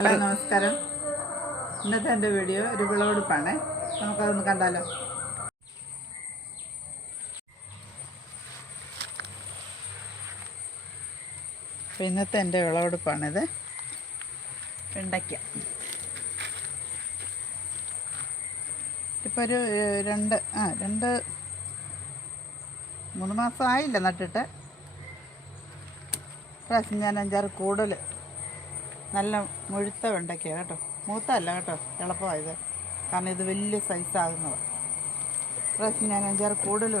Hello നമസ്കാരം. ഇന്നത്തെ എൻ്റെ വീഡിയോ ഒരു വിളവെടുപ്പാണ്. നമുക്കതൊന്ന് കണ്ടാലോ. അപ്പോൾ ഇന്നത്തെ എൻ്റെ വിളവെടുപ്പാണിത്. വെണ്ടയ്ക്ക ഇപ്പോൾ ഒരു രണ്ട് മൂന്ന് മാസം ആയില്ല നട്ടിട്ട്. പ്രാവശ്യം ഞാൻ 5-6 കൂടുതൽ നല്ല മുഴുത്ത വെണ്ടയ്ക്ക കേട്ടോ. മൂത്തല്ല കേട്ടോ, എളുപ്പമായത്. കാരണം ഇത് വലിയ സൈസാകുന്നത്. പ്രാവശ്യം ഞാൻ 5-6 കൂടുതൽ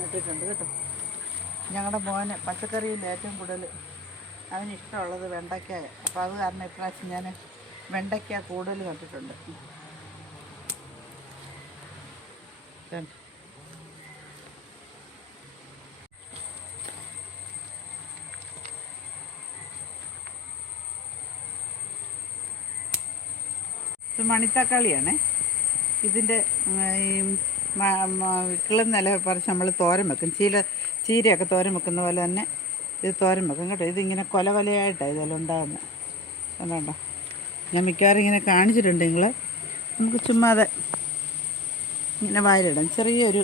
നട്ടിട്ടുണ്ട് കേട്ടോ. ഞങ്ങളുടെ മോന് പച്ചക്കറിയിൽ ഏറ്റവും കൂടുതൽ അവനിഷ്ടമുള്ളത് വെണ്ടയ്ക്ക. അപ്പോൾ അത് കാരണം ഇപ്രാവശ്യം ഞാൻ വെണ്ടയ്ക്ക കൂടുതൽ നട്ടിട്ടുണ്ട്. ഇത് മണിത്തക്കാളിയാണ്. ഇതിൻ്റെ കിളും നില പറിച്ച് നമ്മൾ തോരൻ വെക്കും. ചീരയൊക്കെ തോരൻ വെക്കുന്ന പോലെ തന്നെ ഇത് തോരൻ വെക്കും കേട്ടോ. ഇതിങ്ങനെ കൊലയായിട്ടാണ് ഇതെല്ലാം ഉണ്ടാകുന്നത്. അതുകൊണ്ടോ ഞാൻ മിക്കവാറും ഇങ്ങനെ കാണിച്ചിട്ടുണ്ട് നിങ്ങളെ. നമുക്ക് ചുമ്മാതെ ഇങ്ങനെ വായിലിടാം. ചെറിയൊരു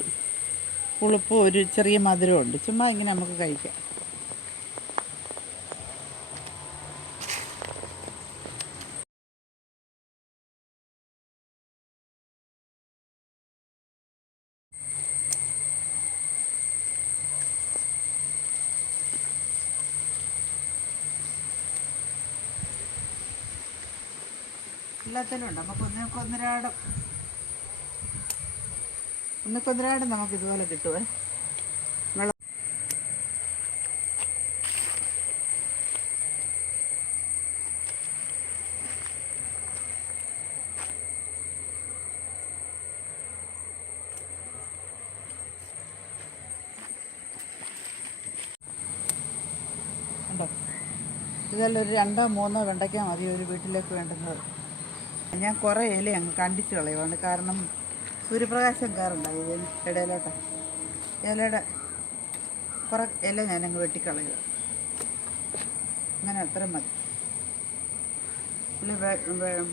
പുളിപ്പും ഒരു ചെറിയ മധുരമുണ്ട്. ചുമ്മാ ഇങ്ങനെ നമുക്ക് കഴിക്കാം. എല്ലാത്തിലും ഉണ്ട്. നമുക്ക് ഒന്നിക്കൊന്നരാടം നമുക്ക് ഇതുപോലെ കിട്ടുമേ. വെള്ളം ഉണ്ടോ? ഇതെല്ലാം ഒരു 2-3 വെണ്ടയ്ക്ക മതി ഒരു വീട്ടിലേക്ക് വേണ്ടുന്നത്. ഞാൻ കുറേ ഇല അങ്ങ് കണ്ടിച്ച് കളയുവാണ്. കാരണം സൂര്യപ്രകാശം കയറുണ്ടായി ഇതിന് ഇടയിലോട്ട്. ഇലയുടെ കുറേ ഇല ഞാനങ്ങ് വെട്ടിക്കളയുക. അങ്ങനെ അത്ര മതി.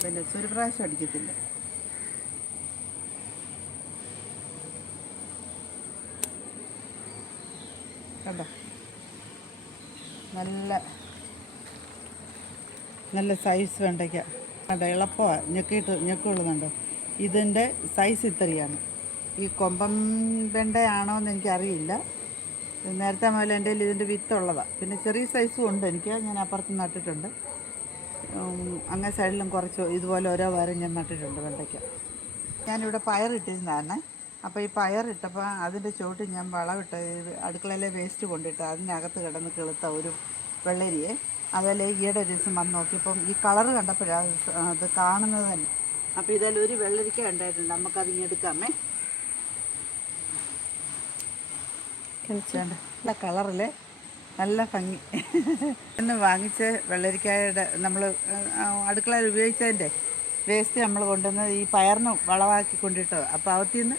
പിന്നെ സൂര്യപ്രകാശം അടിക്കത്തില്ല. കണ്ടോ, നല്ല സൈസ് വെണ്ടയ്ക്ക കണ്ടോ. എളുപ്പമാണ്, ഞെക്കുള്ളതുണ്ടോ. ഇതിൻ്റെ സൈസ് ഇത്രയാണ്. ഈ കൊമ്പൻ വെണ്ടയാണോ എന്ന് എനിക്കറിയില്ല. നേരത്തെ മുതൽ എൻ്റെ കയ്യിൽ ഇതിൻ്റെ വിത്തുള്ളതാണ്. പിന്നെ ചെറിയ സൈസും ഉണ്ട് എനിക്ക്. ഞാൻ അപ്പുറത്ത് നട്ടിട്ടുണ്ട്. അങ്ങനെ സൈഡിലും കുറച്ച് ഇതുപോലെ ഓരോ വാരം ഞാൻ നട്ടിട്ടുണ്ട് വെണ്ടയ്ക്ക. ഞാനിവിടെ പയറിട്ടിരുന്നതാണ്. അപ്പോൾ ഈ പയറിട്ടപ്പോൾ അതിൻ്റെ ചുവട്ടിൽ ഞാൻ വളമിട്ട് അടുക്കളയിലെ വേസ്റ്റ് കൊണ്ടിട്ട് അതിനകത്ത് കിടന്ന് കിളുത്ത ഒരു വെള്ളരിയെ. അതുപോലെ ഈയിടെ ഒരു ദിവസം വന്ന് നോക്കിയപ്പം ഈ കളറ് കണ്ടപ്പോഴാണ് അത് കാണുന്നത് തന്നെ. അപ്പോൾ ഇതിൽ ഒരു വെള്ളരിക്ക ഉണ്ടായിട്ടുണ്ട്. നമുക്കത് ഇങ്ങനെ എടുക്കാമേ. നല്ല കളറിൽ നല്ല ഭംഗി. ഇന്ന് വാങ്ങിച്ച വെള്ളരിക്കായുടെ നമ്മൾ അടുക്കളയിൽ ഉപയോഗിച്ചതിൻ്റെ വേസ്റ്റ് നമ്മൾ കൊണ്ടുവന്ന് ഈ പയറിന് വളമാക്കി കൊണ്ടിട്ടത്. അപ്പോൾ അവത്തിൽ നിന്ന്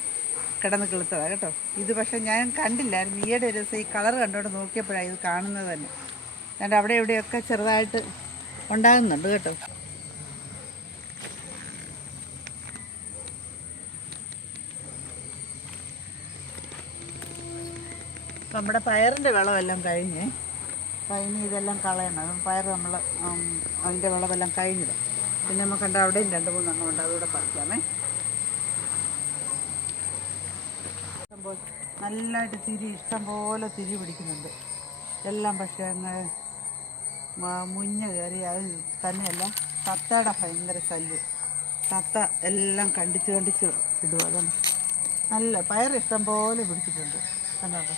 കിടന്ന് കിളുത്തതാണ് കേട്ടോ. ഇത് പക്ഷേ ഞാൻ കണ്ടില്ലായിരുന്നു. ഈയിടെ ഒരു ദിവസം ഈ കളർ കണ്ടുകൊണ്ട് നോക്കിയപ്പോഴാണ് ഇത് കാണുന്നത് തന്നെ. എൻ്റെ അവിടെ ഇവിടെയൊക്കെ ചെറുതായിട്ട് ഉണ്ടാകുന്നുണ്ട് കേട്ടോ. അപ്പം നമ്മുടെ പയറിൻ്റെ വിളവെല്ലാം കഴിഞ്ഞ് ഇതെല്ലാം കളയണം. പയർ നമ്മൾ അതിൻ്റെ വിളവെല്ലാം കഴിഞ്ഞത്. പിന്നെ നമുക്ക് കണ്ട അവിടെയും 2-3 എണ്ണം ഉണ്ട്. അതുകൂടെ പറിക്കാമേ. നല്ലതായിട്ട് ഇഷ്ടംപോലെ തിരി പിടിക്കുന്നുണ്ട് എല്ലാം. പക്ഷേ അങ്ങ് മുഞ്ഞ് കയറി. അത് തന്നെയല്ല, തത്തയുടെ ഭയങ്കര ശല്യം. തത്ത എല്ലാം കണ്ടിച്ച് ഇടുക. അതുകൊണ്ട് നല്ല പയർ ഇഷ്ടംപോലെ പിടിച്ചിട്ടുണ്ട്. കണ്ടോ,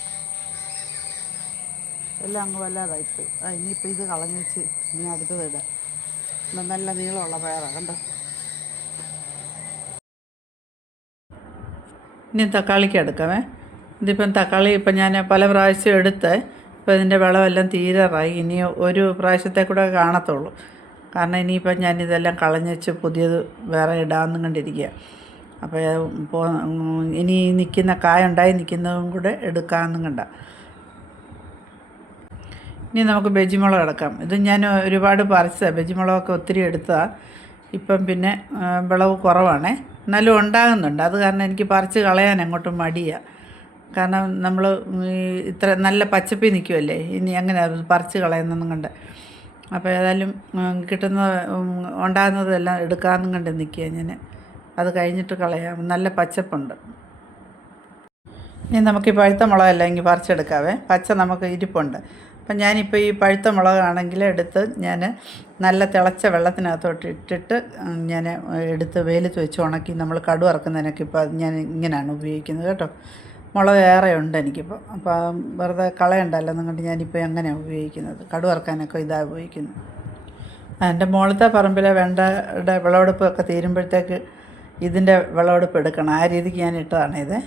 എല്ലാം അങ്ങ് വല്ലാതായിപ്പോയി. ഇനിയിപ്പോൾ ഇത് കളഞ്ഞ് വെച്ച് ഇനി അടുത്തത് ഇടാം. നല്ല നീളമുള്ള പയറാണ് കണ്ടോ. ഇനി തക്കാളിക്ക് എടുക്കാമേ. ഇതിപ്പം തക്കാളി ഞാൻ പല പ്രാവശ്യം എടുത്ത്. ഇപ്പോൾ ഇതിൻ്റെ വിളവെല്ലാം തീരാറായി. ഇനി ഒരു പ്രാവശ്യത്തെ കൂടെ കാണത്തുള്ളൂ. കാരണം ഇനിയിപ്പം ഞാനിതെല്ലാം കളഞ്ഞ് വെച്ച് പുതിയത് വേറെ ഇടാമെന്നും കണ്ടിരിക്കുക. അപ്പോൾ ഇനി നിൽക്കുന്ന കായ ഉണ്ടായി നിൽക്കുന്നതും കൂടെ എടുക്കാമെന്നും കണ്ട. ഇനി നമുക്ക് ബജിമുളക് എടുക്കാം. ഇത് ഞാൻ ഒരുപാട് പറിച്ചതാണ്, ബജിമുളകൊക്കെ ഒത്തിരി എടുത്തതാണ്. ഇപ്പം പിന്നെ വിളവ് കുറവാണേ, എന്നാലും ഉണ്ടാകുന്നുണ്ട്. അത് കാരണം എനിക്ക് പറിച്ച് കളയാൻ അങ്ങോട്ടും മടിയാണ്. കാരണം നമ്മൾ ഇത്ര നല്ല പച്ചപ്പിൽ നിൽക്കുമല്ലേ, ഇനി എങ്ങനെ പറിച്ച് കളയുന്നതെന്നും കണ്ട്. അപ്പോൾ ഏതായാലും കിട്ടുന്ന ഉണ്ടാകുന്നതെല്ലാം എടുക്കാമെന്നും കണ്ട് നിൽക്കുക ഞാൻ. അത് കഴിഞ്ഞിട്ട് കളയാം, നല്ല പച്ചപ്പുണ്ട്. ഇനി നമുക്ക് ഈ പഴുത്ത മുളകല്ല ഇങ്ങനെ പറിച്ചെടുക്കാവേ. പച്ച നമുക്ക് ഇരിപ്പുണ്ട്. അപ്പം ഞാനിപ്പോൾ ഈ പഴുത്ത മുളകാണെങ്കിൽ എടുത്ത് ഞാൻ നല്ല തിളച്ച വെള്ളത്തിനകത്തോട്ട് ഇട്ടിട്ട് ഞാൻ എടുത്ത് വെയിലത്ത് വെച്ച് ഉണക്കി നമ്മൾ കടു വറക്കുന്നതിനൊക്കെ ഇപ്പോൾ ഞാൻ ഇങ്ങനെയാണ് ഉപയോഗിക്കുന്നത് കേട്ടോ. മുളക് ഏറെ ഉണ്ട് എനിക്കിപ്പോൾ, അപ്പോൾ വെറുതെ കളയണ്ടല്ലോ എന്നുകൊണ്ട് ഞാനിപ്പോൾ എങ്ങനെയാണ് ഉപയോഗിക്കുന്നത്. കടു വറക്കാനൊക്കെ ഇതാണ് ഉപയോഗിക്കുന്നത്. എൻ്റെ മുകളിലത്തെ പറമ്പിലെ വെണ്ടയുടെ വിളവെടുപ്പൊക്കെ തീരുമ്പോഴത്തേക്ക് ഇതിൻ്റെ വിളവെടുപ്പ് എടുക്കണം. ആ രീതിക്ക് ഞാൻ ഇട്ടതാണ് ഇത്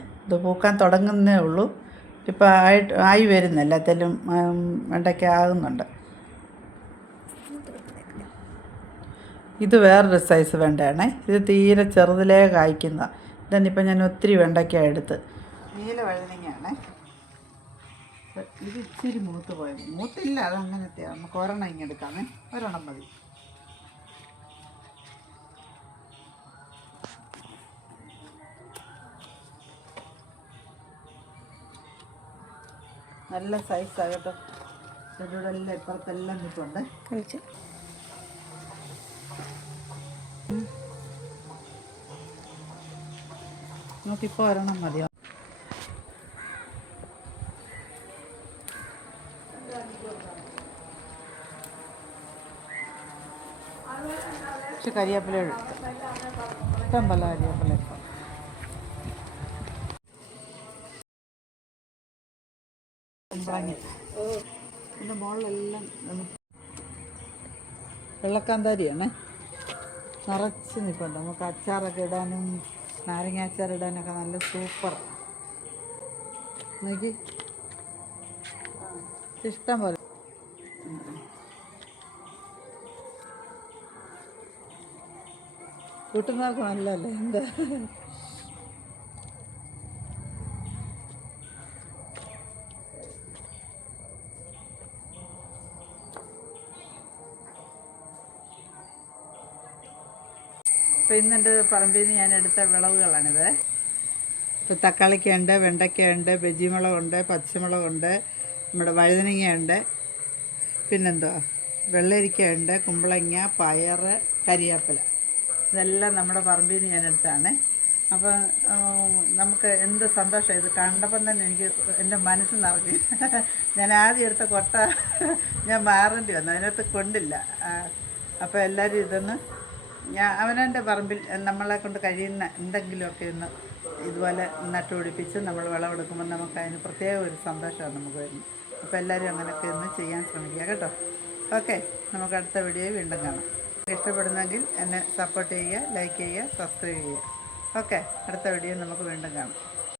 പൂക്കാൻ തുടങ്ങുന്നേ ഉള്ളൂ. ഇപ്പോൾ ആയി വരുന്നു, എല്ലാത്തിലും വെണ്ടയ്ക്ക ആകുന്നുണ്ട്. ഇത് വേറൊരു സൈസ് വെണ്ടയാണേ. ഇത് തീരെ ചെറുതിലേ കായ്ക്കുന്ന. ഇതന്നിപ്പോൾ ഞാൻ ഒത്തിരി വെണ്ടയ്ക്ക എടുത്ത്. നീല വഴുതനങ്ങയാണേ. ഇത് ഇച്ചിരി മൂത്ത് പോയത്, മൂത്തില്ല, അത് അങ്ങനത്തെയാണ്. നമുക്ക് ഒരെണ്ണം ഇങ്ങെടുക്കാമേ, ഒരെണ്ണം മതി. നല്ല സൈസാണ് കേട്ടോ. ഇതിലൂടെ എല്ലാം ഇപ്പുറത്തെല്ലാം നിൽപ്പുണ്ട്. നമുക്കിപ്പോൾ ഒരെണ്ണം മതിയോ? പക്ഷെ കരിയാപ്പില ഇഷ്ടം പോലെ കരിയാപ്പില ഇപ്പം. പിന്നെ മുകളിലെല്ലാം വെള്ളക്കാന്താരിയാണേ, നിറച്ച് നിൽപ്പുണ്ട്. നമുക്ക് അച്ചാറൊക്കെ ഇടാനും നാരങ്ങ അച്ചാർ ഇടാനൊക്കെ നല്ല സൂപ്പർ. നോക്കി ഇഷ്ടം പോലെ. കൂട്ടുന്നവർക്ക് നല്ലതല്ലേ എന്താ. അപ്പോൾ ഇന്ന് എൻ്റെ പറമ്പിൽ നിന്ന് ഞാൻ എടുത്ത വിളവുകളാണിത്. ഇപ്പോൾ തക്കാളിക്കുണ്ട്, വെണ്ടയ്ക്കയുണ്ട്, ബജിമുളകുണ്ട്, പച്ചമുളകുണ്ട്, നമ്മുടെ വഴുതനങ്ങയുണ്ട്, പിന്നെന്തുവാ വെള്ളരിക്കയുണ്ട്, കുമ്പളങ്ങ, പയർ, കരിയാപ്പില. ഇതെല്ലാം നമ്മുടെ പറമ്പിൽ നിന്ന് ഞാൻ എടുത്താണ്. അപ്പോൾ നമുക്ക് എന്ത് സന്തോഷം. ഇത് കണ്ടപ്പം തന്നെ എനിക്ക് എൻ്റെ മനസ്സ് നിറഞ്ഞു. ഞാൻ ആദ്യം എടുത്ത കൊട്ട ഞാൻ മാറേണ്ടി വന്നു, അതിനകത്ത് കൊണ്ടില്ല. അപ്പോൾ എല്ലാവരും ഇതൊന്ന് അവനവൻ്റെ പറമ്പിൽ നമ്മളെ കൊണ്ട് കഴിയുന്ന എന്തെങ്കിലുമൊക്കെ ഒന്ന് ഇതുപോലെ നട്ടുപിടിപ്പിച്ച് നമ്മൾ വിളവെടുക്കുമ്പോൾ നമുക്ക് അതിന് പ്രത്യേക ഒരു സന്തോഷമാണ് നമുക്ക് വരുന്നത്. അപ്പോൾ എല്ലാവരും അങ്ങനെയൊക്കെ ഒന്ന് ചെയ്യാൻ ശ്രമിക്കുക കേട്ടോ. ഓക്കെ, നമുക്ക് അടുത്ത വീഡിയോ വീണ്ടും കാണാം. ഇഷ്ടപ്പെടുന്നെങ്കിൽ എന്നെ സപ്പോർട്ട് ചെയ്യുക, ലൈക്ക് ചെയ്യുക, സബ്സ്ക്രൈബ് ചെയ്യുക. ഓക്കെ, അടുത്ത വീഡിയോ നമുക്ക് വീണ്ടും കാണാം.